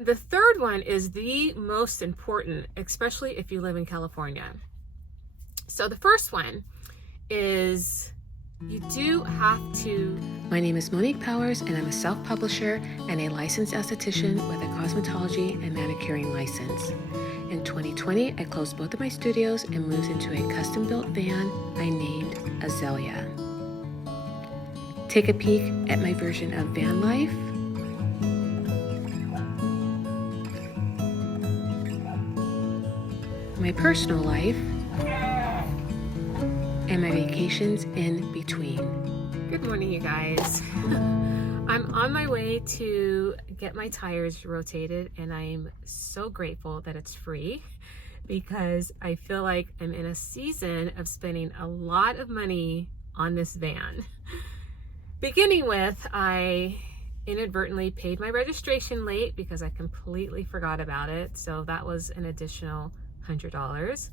The third one is the most important, especially if you live in California. So the first one is you do have to... My name is Monique Powers, and I'm a self-publisher and a licensed esthetician with a cosmetology and manicuring license. In 2020, I closed both of my studios and moved into a custom-built van I named Azalea. Take a peek at my version of van life. My personal life, and my vacations in between. Good morning, you guys. I'm on my way to get my tires rotated, and I'm so grateful that it's free because I feel like I'm in a season of spending a lot of money on this van. Beginning with, I inadvertently paid my registration late because I completely forgot about it. So that was an additional $100.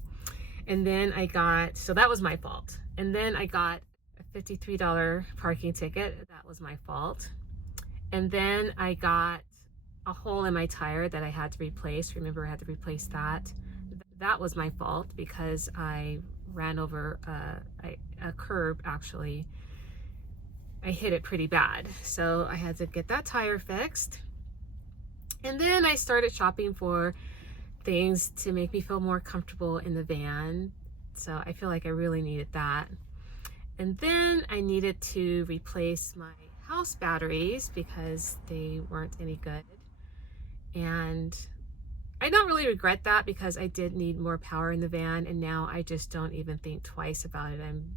And then I got, so that was my fault. And then I got a $53 parking ticket. That was my fault. And then I got a hole in my tire that I had to replace. Remember, I had to replace that. That was my fault because I ran over a curb, actually. I hit it pretty bad. So I had to get that tire fixed. And then I started shopping for things to make me feel more comfortable in the van. So I feel like I really needed that. And then I needed to replace my house batteries because they weren't any good. And I don't really regret that because I did need more power in the van, and now I just don't even think twice about it. I'm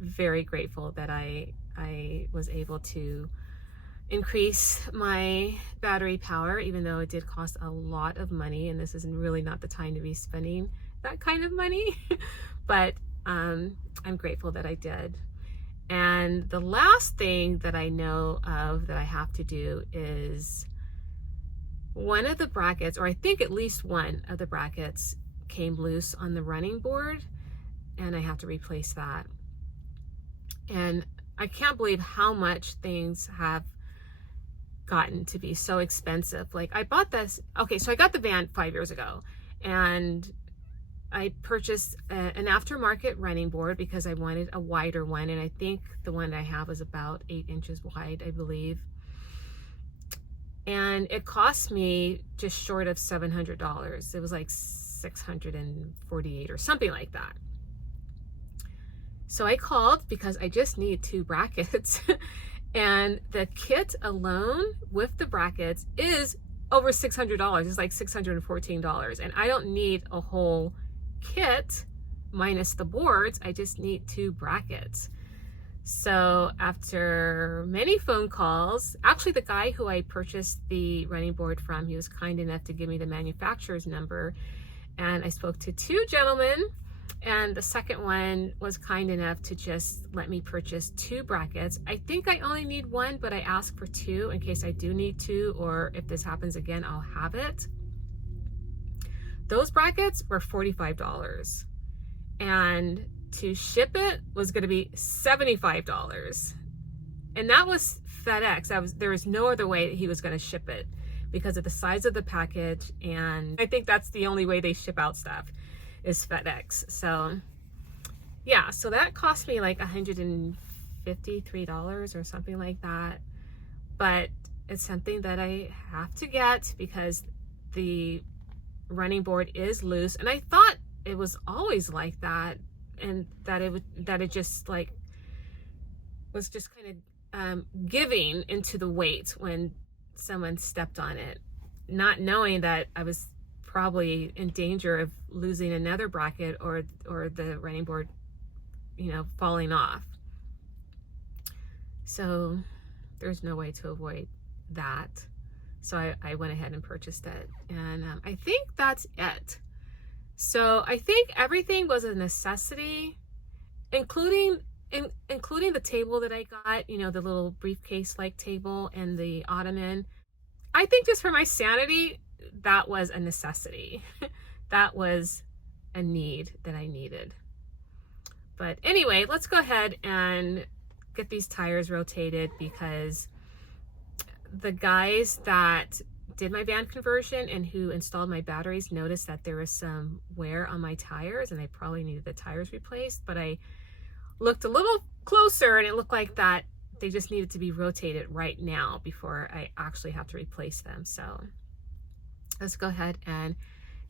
very grateful that I was able to increase my battery power, even though it did cost a lot of money, and this is really not the time to be spending that kind of money. But I'm grateful that I did. And the last thing that I know of that I have to do is one of the brackets, or I think at least one of the brackets, came loose on the running board, and I have to replace that. And I can't believe how much things have gotten to be so expensive. Like, I bought this, okay, so I got the van 5 years ago, and I purchased an aftermarket running board because I wanted a wider one, and I think the one I have is about 8 inches wide, I believe. And it cost me just short of $700. It was like $648 or something like that. So I called because I just need 2 brackets. And the kit alone with the brackets is over $600. It's like $614. And I don't need a whole kit minus the boards. I just need 2 brackets. So after many phone calls, actually the guy who I purchased the running board from, he was kind enough to give me the manufacturer's number. And I spoke to 2 gentlemen. And the second one was kind enough to just let me purchase 2 brackets. I think I only need 1, but I asked for 2 in case I do need 2, or if this happens again, I'll have it. Those brackets were $45. And to ship it was going to be $75. And that was FedEx. There was no other way that he was going to ship it because of the size of the package. And I think that's the only way they ship out stuff, is FedEx. So yeah, so that cost me like $153 or something like that. But it's something that I have to get because the running board is loose, and I thought it was always like that, and that it just like was just kind of giving into the weight when someone stepped on it, not knowing that I was probably in danger of losing another bracket or the running board, falling off. So there's no way to avoid that. So I went ahead and purchased it, and I think that's it. So I think everything was a necessity, including the table that I got, the little briefcase-like table, and the ottoman. I think just for my sanity, that was a necessity. That was a need that I needed. But anyway, let's go ahead and get these tires rotated because the guys that did my van conversion and who installed my batteries noticed that there was some wear on my tires and I probably needed the tires replaced, but I looked a little closer and it looked like that they just needed to be rotated right now before I actually have to replace them. So let's go ahead and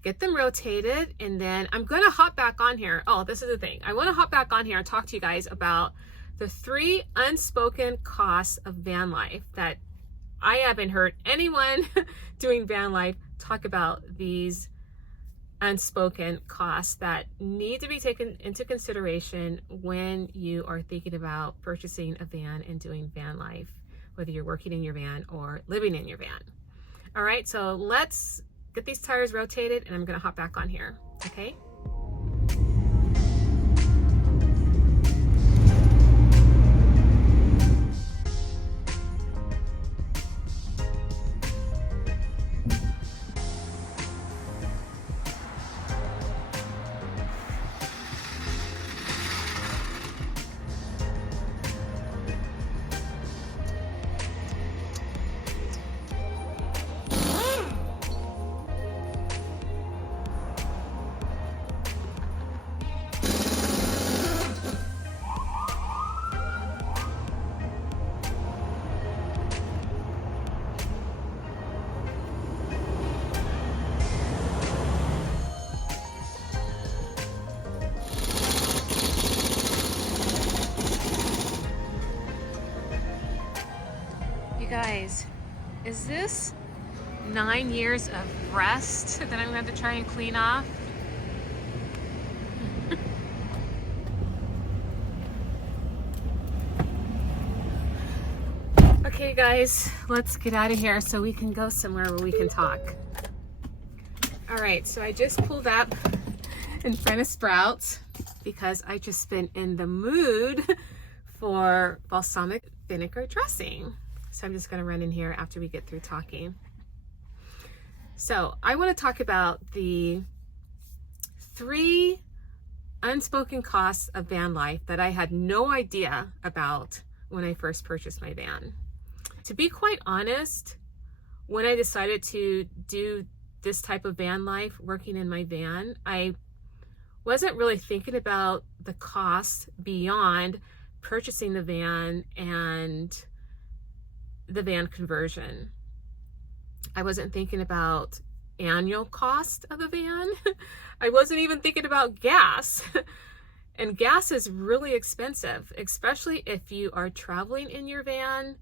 get them rotated, and then I'm gonna hop back on here. Oh, this is the thing. I wanna hop back on here and talk to you guys about the 3 unspoken costs of van life that I haven't heard anyone doing van life talk about. These unspoken costs that need to be taken into consideration when you are thinking about purchasing a van and doing van life, whether you're working in your van or living in your van. All right, so let's get these tires rotated and I'm gonna hop back on here, okay? Guys, is this 9 years of rust that I'm going to try and clean off? Okay guys, let's get out of here so we can go somewhere where we can talk. All right, so I just pulled up in front of Sprouts because I just been in the mood for balsamic vinegar dressing. So I'm just going to run in here after we get through talking. So I want to talk about the 3 unspoken costs of van life that I had no idea about when I first purchased my van. To be quite honest, when I decided to do this type of van life, working in my van, I wasn't really thinking about the costs beyond purchasing the van and the van conversion. I wasn't thinking about annual cost of a van. I wasn't even thinking about gas. And gas is really expensive, especially if you are traveling in your van.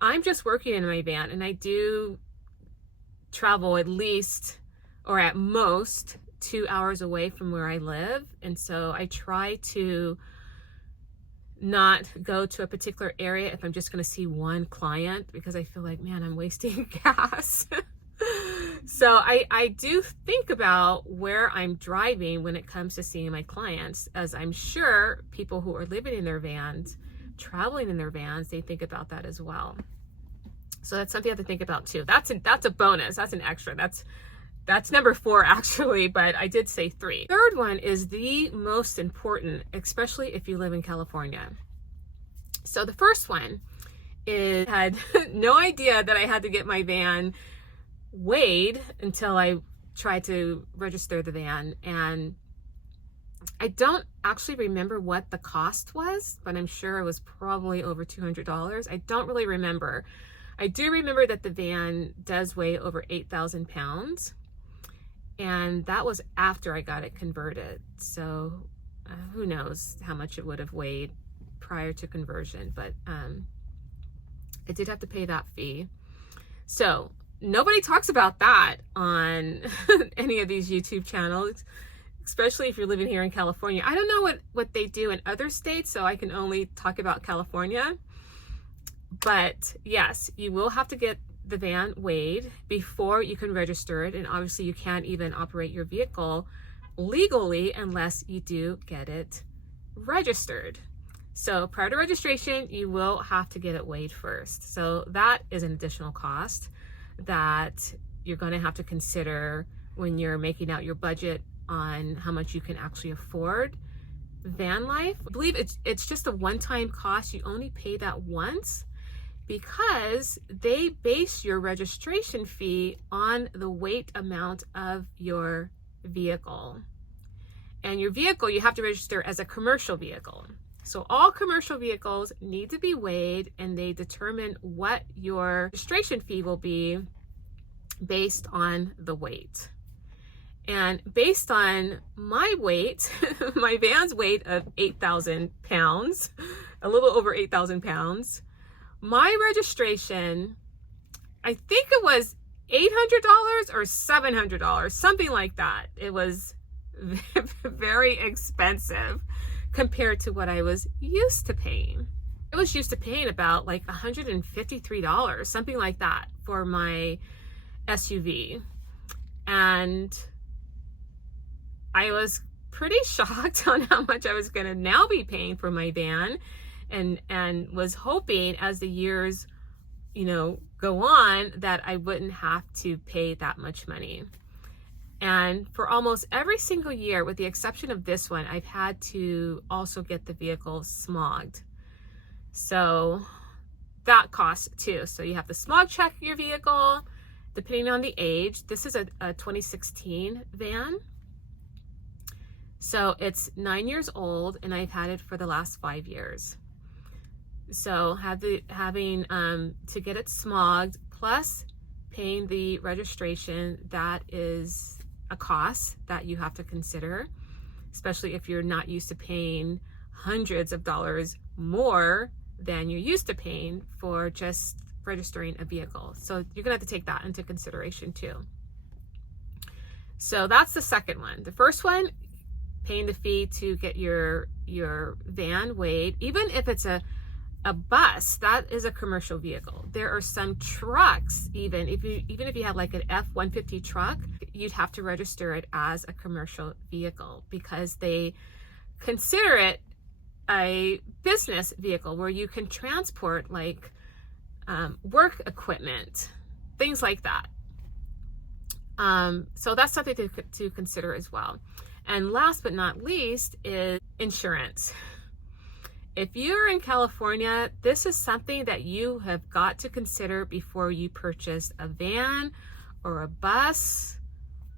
I'm just working in my van and I do travel at least or at most 2 hours away from where I live. And so I try to not go to a particular area if I'm just going to see one client, because I feel like, man, I'm wasting gas. So I do think about where I'm driving when it comes to seeing my clients, as I'm sure people who are living in their vans, traveling in their vans, they think about that as well. So that's something I have to think about too. That's a bonus. That's an extra. That's number 4 actually, but I did say 3. Third one is the most important, especially if you live in California. So the first one is, I had no idea that I had to get my van weighed until I tried to register the van. And I don't actually remember what the cost was, but I'm sure it was probably over $200. I don't really remember. I do remember that the van does weigh over 8,000 pounds. And that was after I got it converted. So who knows how much it would have weighed prior to conversion, but I did have to pay that fee. So nobody talks about that on any of these YouTube channels, especially if you're living here in California. I don't know what they do in other states, so I can only talk about California. But yes, you will have to get the van weighed before you can register it, and obviously you can't even operate your vehicle legally unless you do get it registered. So prior to registration, you will have to get it weighed first. So that is an additional cost that you're going to have to consider when you're making out your budget on how much you can actually afford van life. I believe it's just a one-time cost. You only pay that once, because they base your registration fee on the weight amount of your vehicle. And your vehicle, you have to register as a commercial vehicle. So all commercial vehicles need to be weighed, and they determine what your registration fee will be based on the weight. And based on my weight, my van's weight of 8,000 pounds, a little over 8,000 pounds, my registration, I think it was $800 or $700, something like that. It was very expensive compared to what I was used to paying. I was used to paying about like $153, something like that, for my SUV. And I was pretty shocked on how much I was going to now be paying for my van, and was hoping as the years, go on, that I wouldn't have to pay that much money. And for almost every single year, with the exception of this one, I've had to also get the vehicle smogged. So that costs too. So you have to smog check your vehicle, depending on the age. This is a 2016 van. So it's 9 years old, and I've had it for the last 5 years. So having to get it smogged, plus paying the registration, that is a cost that you have to consider, especially if you're not used to paying hundreds of dollars more than you're used to paying for just registering a vehicle. So you're gonna have to take that into consideration too. So that's the second one. The first one, paying the fee to get your van weighed. Even if it's a bus, that is a commercial vehicle. There are some trucks, even if you have like an F-150 truck, you'd have to register it as a commercial vehicle, because they consider it a business vehicle where you can transport like work equipment, things like that. So that's something to consider as well. And last but not least is insurance. If you're in California, this is something that you have got to consider before you purchase a van or a bus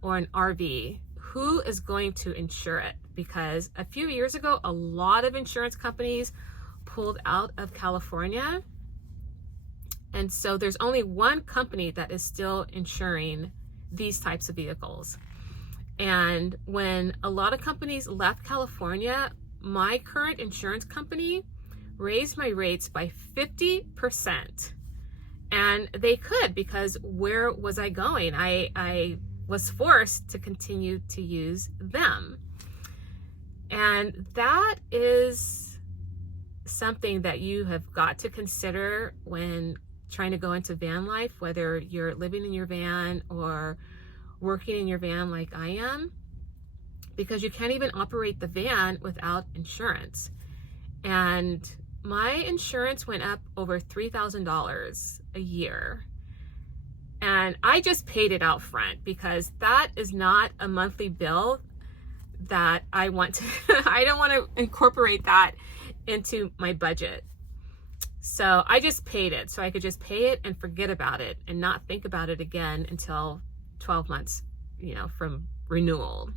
or an RV. Who is going to insure it? Because a few years ago, a lot of insurance companies pulled out of California. And so there's only one company that is still insuring these types of vehicles. And when a lot of companies left California, my current insurance company raised my rates by 50%. And they could, because where was I going? I was forced to continue to use them. And that is something that you have got to consider when trying to go into van life, whether you're living in your van or working in your van like I am, because you can't even operate the van without insurance. And my insurance went up over $3,000 a year. And I just paid it out front, because that is not a monthly bill that I want to, I don't want to incorporate that into my budget. So I just paid it, so I could just pay it and forget about it and not think about it again until 12 months, from renewal.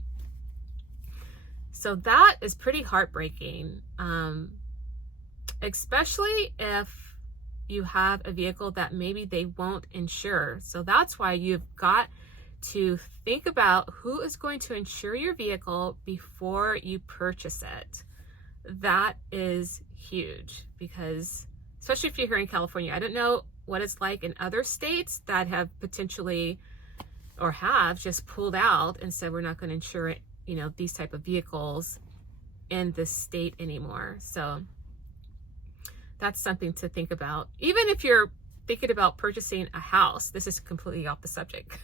So that is pretty heartbreaking, especially if you have a vehicle that maybe they won't insure. So that's why you've got to think about who is going to insure your vehicle before you purchase it. That is huge, because especially if you're here in California, I don't know what it's like in other states that have potentially or have just pulled out and said, we're not going to insure it, these type of vehicles in this state anymore. So that's something to think about. Even if you're thinking about purchasing a house, this is completely off the subject.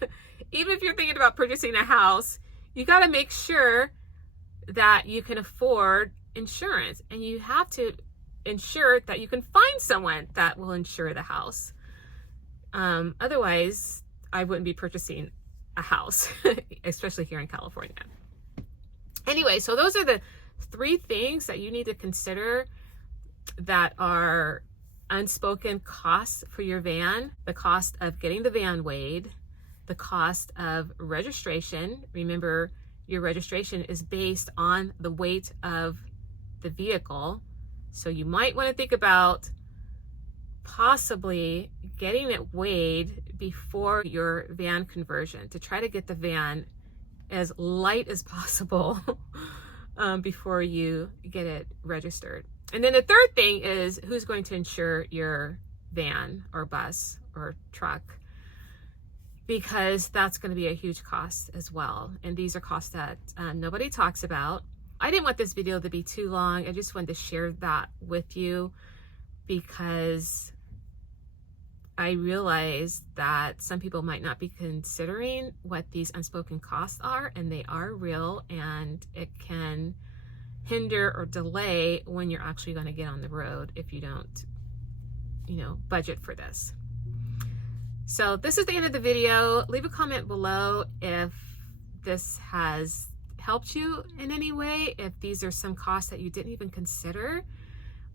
Even if you're thinking about purchasing a house, you got to make sure that you can afford insurance, and you have to ensure that you can find someone that will insure the house. Otherwise, I wouldn't be purchasing a house, especially here in California. Anyway, so those are the 3 things that you need to consider that are unspoken costs for your van, the cost of getting the van weighed, the cost of registration. Remember, your registration is based on the weight of the vehicle. So you might want to think about possibly getting it weighed before your van conversion to try to get the van as light as possible before you get it registered. And then the third thing is who's going to insure your van or bus or truck, because that's going to be a huge cost as well. And these are costs that nobody talks about. I didn't want this video to be too long. I just wanted to share that with you because I realized that some people might not be considering what these unspoken costs are, and they are real, and it can hinder or delay when you're actually going to get on the road if you don't, budget for this. So this is the end of the video. Leave a comment below if this has helped you in any way, if these are some costs that you didn't even consider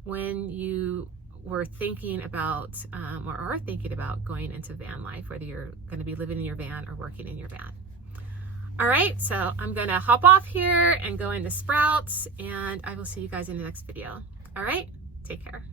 when you were thinking about or are thinking about going into van life, whether you're going to be living in your van or working in your van. All right, so I'm going to hop off here and go into Sprouts, and I will see you guys in the next video. All right, take care.